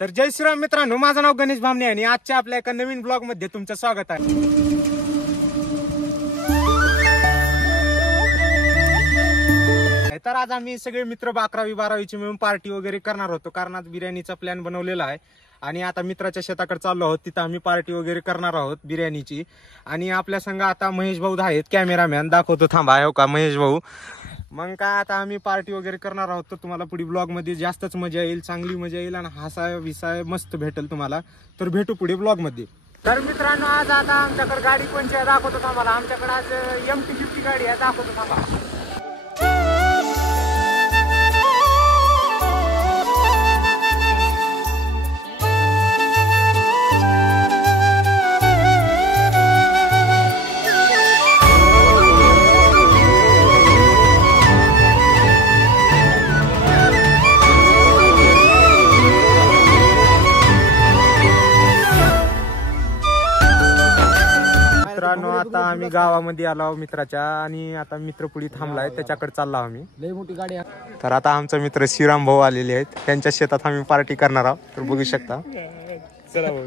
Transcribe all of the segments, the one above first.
तर जय श्रीराम मित्रांनो, माझं नाव गणेश भामणे आणि आजच्या आपल्या एका नवीन ब्लॉग मध्ये तुमचं स्वागत आहे. तर आज आम्ही सगळे मित्र 11वी-12वीचे मिळून पार्टी वगैरे करणार होतो, कारण आज बिर्याणीचा प्लॅन बनवलेला आहे. आणि आता मित्राच्या शेताकडे चाललो आहोत, तिथं आम्ही पार्टी वगैरे करणार आहोत बिर्याणीची. आणि आपल्या संघ आता महेश भाऊ आहेत, कॅमेरामॅन. दाखवतो थांबा, हो का महेश भाऊ. मग काय आता आम्ही पार्टी वगैरे करणार आहोत, तर तुम्हाला पुढे ब्लॉग मध्ये जास्तच मजा येईल, चांगली मजा येईल आणि हसाय विसाय मस्त भेटेल तुम्हाला. तर भेटू पुढे ब्लॉग मध्ये. तर मित्रांनो, आज आता आमच्याकडे गाडी कोणची आहे दाखवतो थांबा. आमच्याकडे आज MT-50 गाडी आहे, दाखवतो थांबा. मित्रांनो, आता आम्ही गावामध्ये आलो मित्राच्या, आणि आता मित्र पुढे थांबलाय, त्याच्याकडे चाललो आम्ही. लय मोठी गाडी. तर आता आमचा मित्र श्रीराम भाऊ आलेले आहेत, त्यांच्या शेतात आम्ही पार्टी करणार आहोत. तर बघू शकता,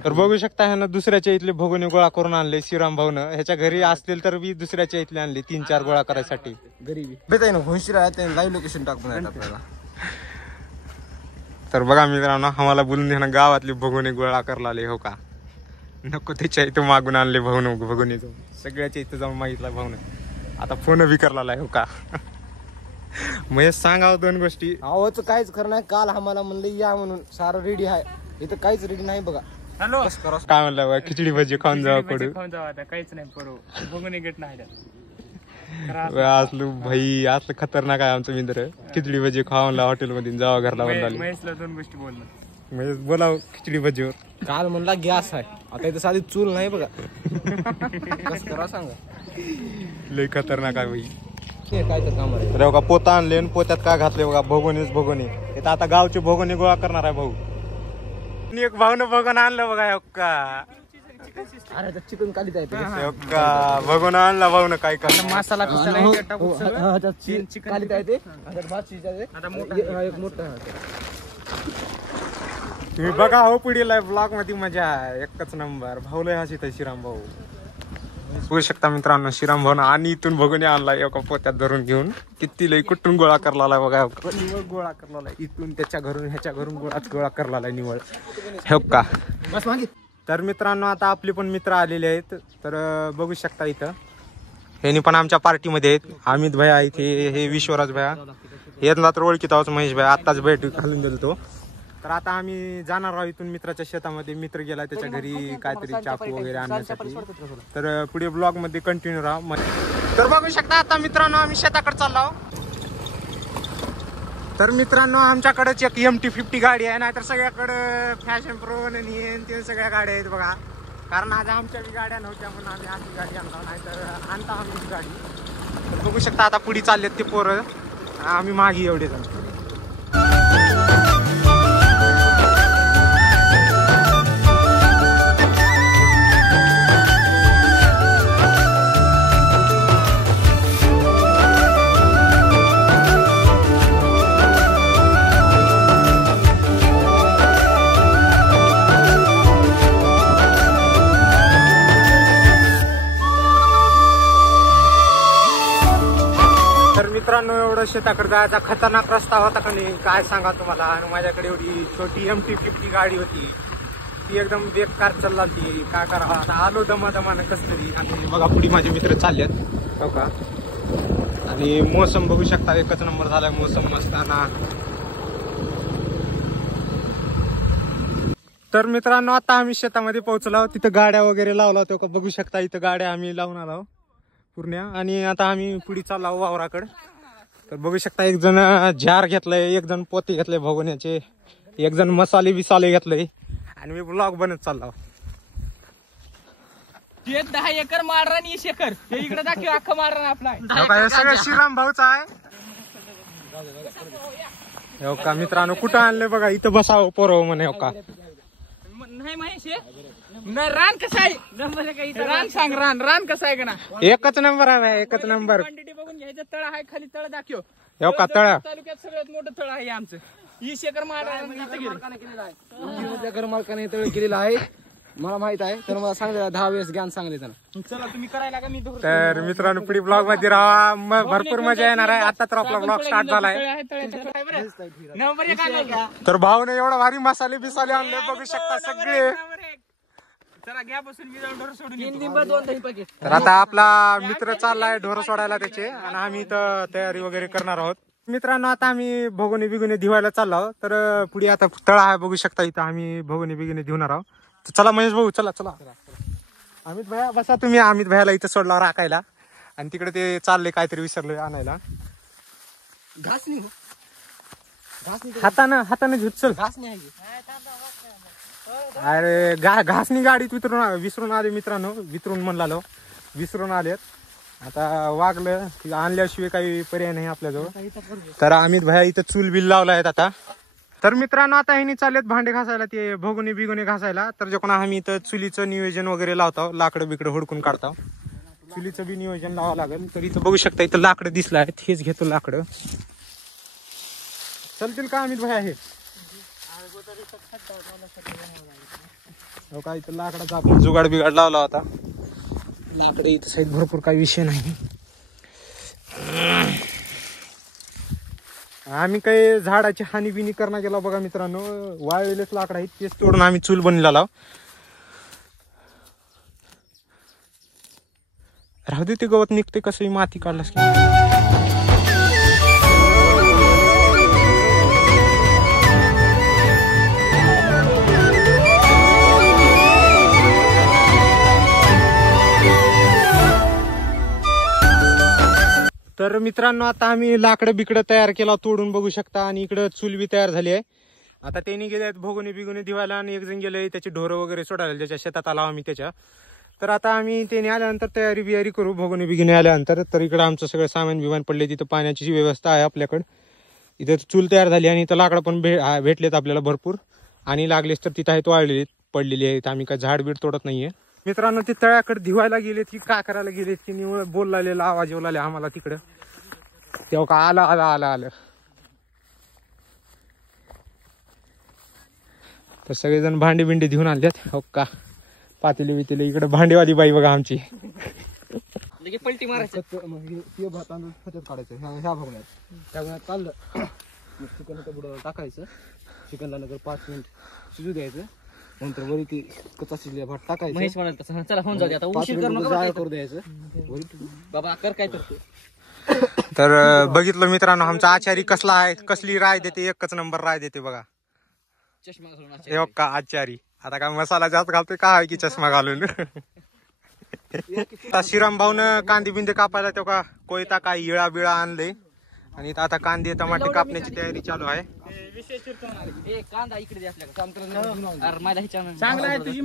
तर बघू शकता ह्यानं दुसऱ्याच्या इथले भगोने गोळा करून आणले श्रीराम भाऊनं. ह्याच्या घरी असतील तर मी दुसऱ्याच्या इथले आणले 3-4 गोळा करायसाठी. गरीबी भेटाय ना घोंशीरा लाईव्ह लोकेशन टाकून आपल्याला. तर बघा मित्रांनो, आम्हाला बोलून ह्यानं गावातले भगोने गोळा करायला आले. हो का, नको त्याच्या इथं मागून आणले भगोने जाऊन, सगळ्याच्या इथं जाऊन मागितला भाऊन. आता फोन बी करला. हो का मग सांगावं 2 गोष्टी. आवच काहीच खरं नाही. काल आम्हाला म्हणलं या म्हणून, सारं रेडी आहे, इथं काहीच रेडी नाही. बघा हॅलो काय म्हणलं, खिचडी भजी खाऊन जावं पडू, काहीच नाही बघून गेट नाही. असलं भाई, असलं खतरनाक आहे आमचं मित्र. खिचडी भजी खाऊन हॉटेल मध्ये जावा घरला. महेशला 2 गोष्टी बोलणं, म्हणजे बोलाव खिचडी भजीवर. काल म्हणला गॅस आहे, आता इथं साधी चूल नाही. बघा कसं करा सांगा, लय खतरनाक आहे भाई. काय तर काम आहे. बघा पोता आणले आणि पोत्यात काय घातले बघा, भगोने. इथं आता गावचे भगोने गोळा करणार आहे भाऊ. एक भाऊनं भगोन आणलं बघा. हो का, अरे चिकन कालीत आहे भगोन आणला भाऊन. काय का मसाला चिकन कालीत आहे ते. मोठा तुम्ही बघा हो पुढे ब्लॉग मध्ये मजा आहे, एकच नंबर. भाऊला हसित आहे श्रीराम भाऊ. बघू शकता मित्रांनो, श्रीराम भाऊ आणि इथून भगोने आणला एका पोत्यात धरून घेऊन. किती लय कुठून गोळा करला बघा. निवळ गोळा करला इथून, त्याच्या घरून ह्याच्या घरून गोळा करला निवळ. हो का, बस मागे. तर मित्रांनो, आता आपले पण मित्र आलेले आहेत. तर बघू शकता इथं ह्यांनी पण आमच्या पार्टीमध्ये आहेत. अमित भैया आहेत, हे विश्वराज भैया. यांना तर ओळखीत आहोत महेश भैया, आत्ताच भेट घालून दिल तो. तर आता आम्ही जाणार आहोत इथून मित्राच्या शेतामध्ये. मित्र गेला त्याच्या घरी काहीतरी चाकू वगैरे आणण्यासाठी. तर पुढे ब्लॉग मध्ये कंटिन्यू राहा. तर बघू शकता आता मित्रांनो, आम्ही शेताकडे चाललो. तर मित्रांनो, आमच्याकडेच एक MT-50 गाडी आहे, नाहीतर सगळ्याकडे फॅशन प्रो आणि सगळ्या गाड्या आहेत बघा. कारण आज आमच्या गाड्या नव्हत्या म्हणून आम्ही अशी गाडी आणला, नाहीतर आणता आम्ही गाडी. तर बघू शकता आता पुढे चाललेत ते पोरं, आम्ही मागे एवढे जण. मित्रांनो, एवढं शेताकडे जायचा खतरनाक रस्ता होता का नाही, काय सांगा तुम्हाला. आणि माझ्याकडे एवढी छोटी MT-50 गाडी होती, ती एकदम बेकार चालला. ती काय करावं आता, आलो दमादमानं कस तरी. आणि बघा पुढे माझे मित्र चाललेत. हो का, आणि मोसम बघू शकता, एकच नंबर झालाय मोसम असताना. तर मित्रांनो, आता आम्ही शेतामध्ये पोहोचलो. तिथं गाड्या वगैरे लावला होत्या, बघू शकता इथं गाड्या आम्ही लावून आलो पूर्ण. आणि आता आम्ही पुढे चाललो वावराकडे. तर बघू शकता, एक जण जार घेतलंय, एक जण पोते घेतले भगोन्याचे, एक जण मसाले बिसाले घेतले. आणि मी ब्लॉग बनत चाललो. 10 एकर माळरान 20 एकर इकडे दाखव, अख्खा माळरान आपला सगळं श्रीराम भाऊचा आहे. हो का मित्रांनो, कुठं आणले बघा, इथं बसावं पोरव म्हणे. हो का, नाही महेश, रान कसं आहे, रान सांग, रान कसं आहे का ना. एकच नंबर आहे, एकच नंबर. क्वांटिटी बघून घ्यायचं. तळ आहे खाली, तळ दाखव. हो का, तळ तालुक्यात सगळ्यात मोठं तळ आहे आमचं. 20 एकर घरमालकाने तळ केलेला आहे, मला माहित आहे. तर मला सांगितलं 10 वेळेस ज्ञान सांगले त्यांना. चला तुम्ही करायला का मी तर मित्रांनो पुढे ब्लॉग मध्ये राहा, भरपूर मजा येणार आहे. आता तर आपला ब्लॉग स्टार्ट झालाय. नंबर 1 आलाय का? तर भाऊने एवढा भारी मसाले बिसाले आणले बघू शकता सगळे. चला घ्या बसून, मी जाऊन ढोर सोडून 3 लिंब 2 दही पाकीट. तर आता आपला मित्र चाललाय ढोर सोडायला त्याचे, आणि आम्ही इथं तयारी वगैरे करणार आहोत. मित्रांनो आता आम्ही भगोनी बिगोनी धुवायला चाललो आहोत. तर पुढे आता तळ आहे बघू शकता, इथं आम्ही भगोनी बिगोनी धुवणार आहोत. तर चला महेश भाऊ, चला चला. अमित भैया बसा तुम्ही. अमित भैयाला इथं सोडला राखायला, आणि तिकडे ते चालले काहीतरी विसरले आणायला. घास नाही हो. हातानं झुट चल. घास नाही आहे. अरे घासनी गाडीत विसरून आले मित्रांनो. विसरून आलेत. आता वागलं की आणल्याशिवाय काही पर्याय नाही आपल्याजवळ. तर अमित भैया इथं चूल बिल लावला आहेत आता. तर मित्रांनो आता ह्यांनी चाललेत भांडे घासायला, ते भगोनी बिगोनी घासायला. तर जे आम्ही इथं चुलीचं नियोजन वगैरे लावतो, लाकडं बिकडं हुडकून काढतो. चुलीचं बी नियोजन लावावं लागेल. तर इथं बघू शकता, इथं लाकडं दिसलं आहेत, हेच घेतो लाकडं. चलतील का अमित भैया हे? हो का, इथं लाकडाचा आपण जुगाड बिगाड लावला होता. लाकडं इथं साईड भरपूर, काही विषय नाही. आम्ही काही झाडाची हानी बिनी करणार गेला बघा मित्रांनो. वाळलेलेच लाकड आहेत, तेच तोडून आम्ही चूल बनलेला. राहू दे, ते गवत निघते कसं, माती काढलास की. तर मित्रांनो आता आम्ही लाकडं बिकडं तयार केला, तोडून बघू शकता. आणि इकडं चूल बी तयार झाली आहे. आता त्यांनी गेले भगोनी बिगोनी धुवायला, आणि एक जण गेले त्याची ढोरं वगैरे सोडायला, ज्याच्या शेतात आला आम्ही त्याच्या. तर आता आम्ही त्याने आल्यानंतर तयारी बियारी करू भगोनी बिगोनी आल्यानंतर. तर इकडं आमचं सगळं सामान बिमान पडले, तिथं पाण्याची व्यवस्था आहे आपल्याकडं. इथं चूल तयार झाली, आणि इथं लाकडं पण भेटलेत आपल्याला भरपूर. आणि लागलेच तर तिथं आहेत वाळलेली पडलेली आहेत. आम्ही काय झाड बीड तोडत नाहीये. मित्रांनो ते तळ्याकडे धुवायला गेलेत की काय करायला गेलेत की निवळ बोललेला आवाज येऊ लागले आम्हाला तिकडं. तेव्हा का आलं. तर सगळेजण भांडी बिंडी घेऊन आणल्यात. हो का, पातेली बितेली. इकडे भांडेवाली बाई बघा आमची. पलटी मारायचं, तांदूळ काढायचं ह्या भगोन्यात. त्या भगोन्यात काढलं चिकन बुडाला टाकायचं. चिकनला नंतर 5 मिनिट शिजू द्यायचं. नंतर वरी ती कच्चा शिजलेला भात टाकायचं. चला होऊन जाऊ दे आता, उशीर करू द्यायचं. बाबा कर काय तर. तर बघितलं मित्रांनो आमचा आचारी कसला आहे, कसली राय देते, एकच नंबर राय देते बघा. चष्मा घालून हे का आचारी. आता काय मसाला जास्त घालतोय काय की चष्मा घालून. आता श्रीराम भाऊन कांदे बिंदे कापायला तेव्हा कोयता काय इळा बिळा आणले, आणि आता कांदे टमाटे कापण्याची तयारी चालू आहे. कांदा इकडे चांगला आहे. तुझी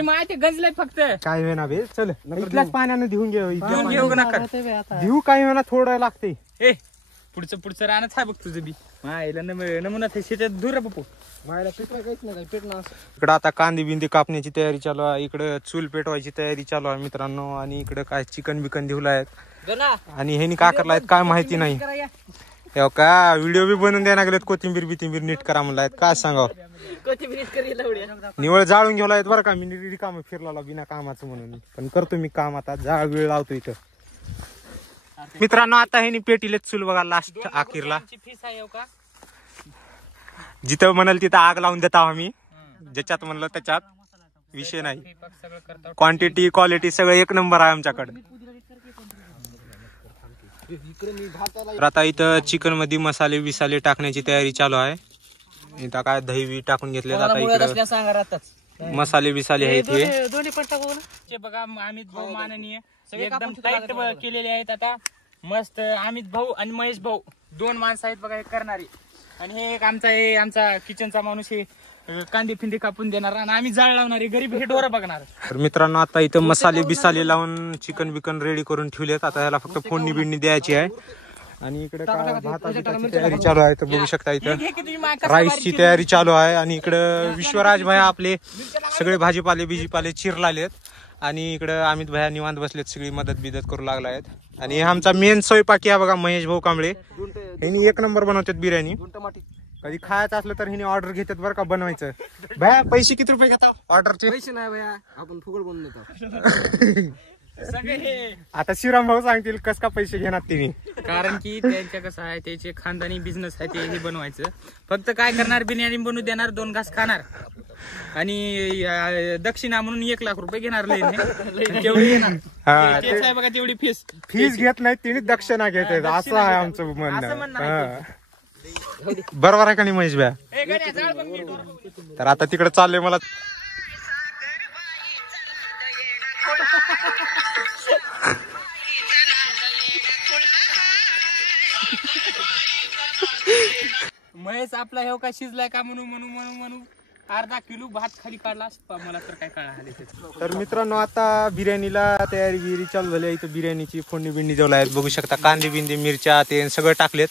माहिती गंजलाय फक्त. काय होईना बे, चल इथल्याच पाण्यानं धुवून घेऊ नका. धुऊ काय होईना, थोडं लागते. ए पुढचं रानच आहे बघ तुझं बी. मायला नमुना शेतात दूर बापू. मायला पेटवा काहीच नाही, पेटणार. इकडं आता कांदे बिंदे कापण्याची तयारी चालू आहे. इकडं चूल पेटवायची तयारी चालू आहे मित्रांनो. आणि इकडं काय चिकन बिकन धुवलं आहेत, आणि ह्यानी काय करलायत काय माहिती नाही. तेव्हा का व्हिडिओ बी बनवून द्यायला गेलेत. कोथिंबीर बिथिंबीर नीट करा म्हणलायत. काय सांगावं, निवळ जाळून घेऊन बरं का. मी रिकाम फिरला बिना कामाचं म्हणून, पण करतो मी काम. आता जाळ वेळ लावतो इथं. मित्रांनो आता ह्यानी पेटीलेच चूल बघा लास्ट अखेरला. जिथं म्हणाल तिथं आग लावून देता आम्ही. ज्याच्यात म्हणलं त्याच्यात विषय नाही. क्वांटिटी क्वालिटी सगळं एक नंबर आहे आमच्याकडे. तर आता इथं चिकन मध्ये मसाले बिसाले टाकण्याची तयारी चालू आहे. इथं काय दही बी टाकून घेतले. आता इकडे मसाले बिसाले आहेत हे दोन्ही पण टाकू ना. बघा अमित भाऊ माननीय एकदम टाईट केलेले आहेत. आता मस्त अमित भाऊ आणि महेश भाऊ 2 माणसं आहेत बघा हे करणारी. आणि हे एक आमचा किचनचा माणूस हे कांदे फिंदे कापून देणार, आणि आम्ही जाळ लावणारी गरीब हे डोरं बघणार. तर मित्रांनो आता इथं मसाले बिसाले लावून चिकन बिकन रेडी करून ठेवलेत. आता याला फक्त फोडणी बिडणी द्यायची आहे. आणि इकडे भाताची तयारी चालू आहे. तर बघू शकता इथं राईसची तयारी चालू आहे. आणि इकडं विश्वराज भाई आपले सगळे भाजीपाले बिजीपाले चिरलालेत. आणि इकडं अमित भाई निवांत बसलेत, सगळी मदत बिदत करू लागला आहेत. आणि हे आमचा मेन स्वयंपाकी आहे बघा महेश भाऊ कांबळे. ह्यांनी एक नंबर बनवतात बिर्याणी. कधी खायचं असलं तर ह्यांनी ऑर्डर घेतात बरं का बनवायचं. भया पैसे किती रुपये घेता ऑर्डरचे? पैसे नाही भया, आपण फुकट बनवून देतो. सगळे हे आता श्रीराम भाऊ सांगतील कस का पैसे घेणार तिने. कारण की त्यांच्या कसं आहे त्याचे खानदानी बिझनेस आहे ते हे बनवायचं. फक्त काय करणार बिर्याणी बनवू देणार, 2 घास खाणार आणि दक्षिणा म्हणून 1 लाख रुपये घेणार तेवढी घेणार. तेच आहे बघा तेवढी फीस घेत नाही तिने दक्षिणा घेत असं आहे आमचं म्हणणं. बरोबर आहे का नाही महेश भ्या? तर आता तिकडे चाललंय मला महेश आपला हे का शिजलाय का म्हणून अर्धा किलो भात खाली काढला. मला तर काय कळालं. तर मित्रांनो आता बिर्याणीला तयारी गिरी चालू झाली. इथं बिर्याणीची फोडणी बिंडी जेवला आहेत बघू शकता. कांदे बिंदे मिरच्या ते सगळं टाकलेत.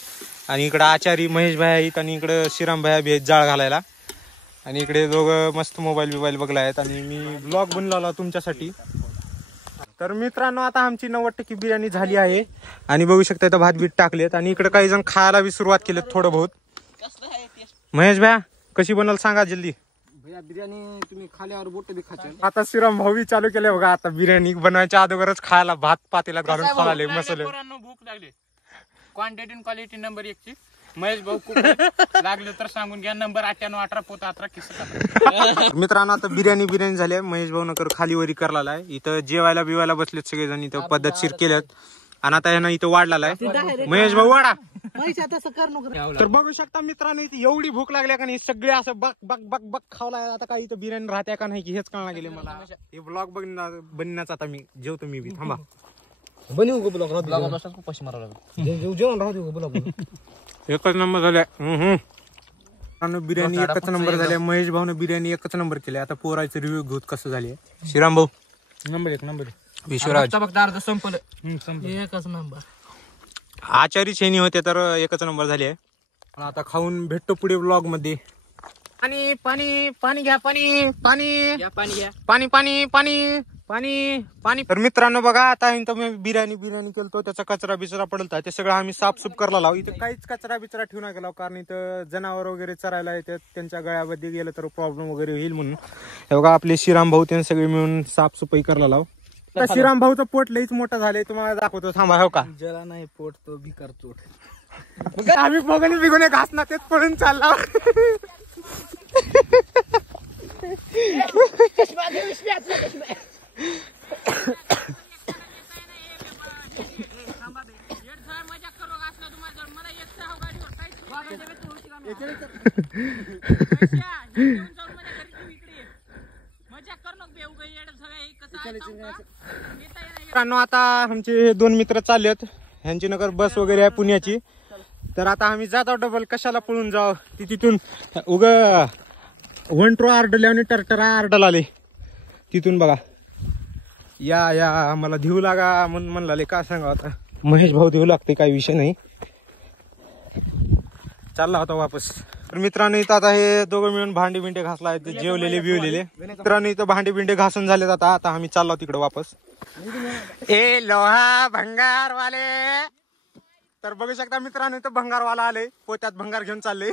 आणि इकडं आचारी महेश भाई आहेत आणि इकडं श्रीराम भाई बी आहेत जाळ घालायला. आणि इकडे दोघं मस्त मोबाईल बघला आहेत आणि मी ब्लॉग बनवला तुमच्यासाठी. तर मित्रांनो आता आमची 90% बिर्याणी झाली आहे आणि बघू शकता इथं भात बीत टाकलेत. आणि इकडे काही जण खायला बी सुरुवात केलेत थोडं बहुत. महेश भाई कशी बनल सांगा जल्दी. भैया बिर्याणी तुम्ही खाल्यावर बोट बी खाचाल. आता श्रीराम भाऊ चालू केले बघा. आता बिर्याणी बनवायच्या अगोदरच खायला भात पातेल्यात घालून खायला मसाले. भूक लागली. क्वांटिटी आणि क्वालिटी नंबर 1 ची महेश भाऊ खूप लागले तर सांगून घ्या. नंबर 9818 पोता 18 किस्सा. मित्रांनो आता बिर्याणी झाली. महेश भाऊ नकर खाली वरी करला आहे. इथं जेवायला बिवायला बसलेत सगळेजण. इथं पद्धतशीर केल्यात आणि आता यानं इथं वाढलेला आहे. महेश भाऊ वाढा. तर बघू शकता मित्रांनो इथे एवढी भूक लागल्या का नाही सगळे असं बक बक बक बक खावला. आता काही इथं बिर्याणी राहत्या का नाही की हेच कळणार गेले मला. हे ब्लॉग बनण्याचा आता मी जेवतो मी बी. थांबा बनवू गो ब्लॉग पैसे मारावं जेवण राहू दे ब्लॉग. एकच नंबर झाल्या बिर्याणी. एकच नंबर झाल्या. महेश भाऊने बिर्याणी एकच नंबर केली. आता पोरायचं रिव्ह्यू घेऊत कसं झाले. श्रीराम भाऊ नंबर 1 नंबर विश्वराज एकच नंबर. आचारी शेणी होते तर एकच नंबर झाली आहे. आता खाऊन भेटतो पुढे ब्लॉग मध्ये. पाणी पाणी पाणी घ्या. पाणी पाणी पाणी घ्या. पाणी पाणी पाणी पाणी पाणी. तर मित्रांनो बघा आता मी बिर्याणी केलतो. त्याचा कचरा बिचरा पडलता ते सगळं आम्ही साफसूफ करायला लावू. इथं काहीच कचरा बिचरा ठेवू नका लावू कारण इथं जनावर वगैरे चरायला येतात. त्यांच्या गळ्यामध्ये गेलं तर प्रॉब्लेम वगैरे होईल म्हणून हे बघा आपले श्रीराम भाऊ त्यांनी सगळे मिळून साफसफाई करायला लावू. श्रीराम भाऊचं पोट लईच मोठं झालंय तुम्हाला दाखवतो. थांबा हो का जरा नाही पोट तो भिकार चोट. आम्ही बघणे घासना तेच पडून चालला. आता आमचे 2 मित्र चाललेत. ह्यांची नगर बस वगैरे आहे पुण्याची. तर आता आम्ही जातो डबल कशाला पळून जाऊ. ती तिथून उग 1 ट्रो आरडले आणि टर्टर आरडल आले तिथून बघा. या आम्हाला धिऊ लागा म्हणून म्हणले का सांगा. आता महेश भाऊ धिऊ लागते काही विषय नाही. चालला होता वापस. तर मित्रांनो इथं आता हे दोघं मिळून भांडी बिंडे घासला आहेत. जेवलेले बिवलेले मित्रांनो इथं भांडी बिंडे घासून झाले. आता आम्ही चाललो तिकडे वापस. ए लोहा भंगारवाले. तर बघू शकता मित्रांनो इथं भंगारवाला आले. पोत्यात भंगार घेऊन चालले.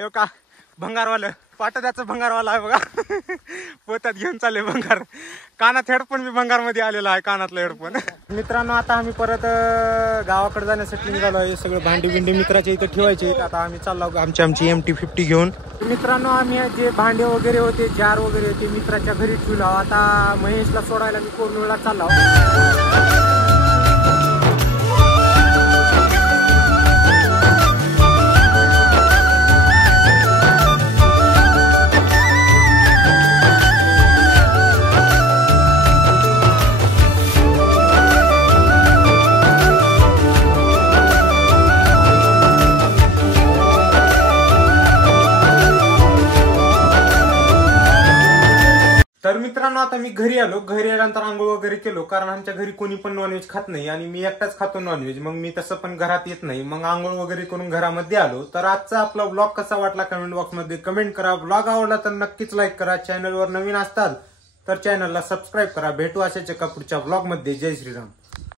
हे का भंगारवालं पाटद्याचं भंगारवाला आहे बघा. पोत्यात घेऊन चालले भंगार. कानात हेडफोन बी भंगार मध्ये आलेला आहे. कानातलं हेडफोन. मित्रांनो आता आम्ही परत गावाकडे जाण्यासाठी निघालो आहे. सगळं भांडी बिंडी मित्राच्या इथं ठेवायचे. आता आम्ही चाललो आमची MT-50 घेऊन. मित्रांनो आम्ही जे भांडे वगैरे होते जार वगैरे होते मित्राच्या घरी ठेवलो. आता महेशला सोडायला मी कोरनूळला चाललो. तर मित्रांनो आता मी घरी आल्यानंतर आंघोळ वगैरे केलो कारण आमच्या घरी कोणी पण नॉनव्हेज खात नाही आणि मी एकटाच खातो नॉनव्हेज. मग मी तसं पण घरात येत नाही. मग आंघोळ वगैरे करून घरामध्ये आलो. तर आजचा आपला ब्लॉग कसा वाटला कमेंट बॉक्स मध्ये कमेंट करा. ब्लॉग आवडला तर नक्कीच लाईक करा. चॅनलवर नवीन असताल तर चॅनलला सबस्क्राईब करा. भेटू अशाच एका पुढच्या ब्लॉग मध्ये. जय श्रीराम.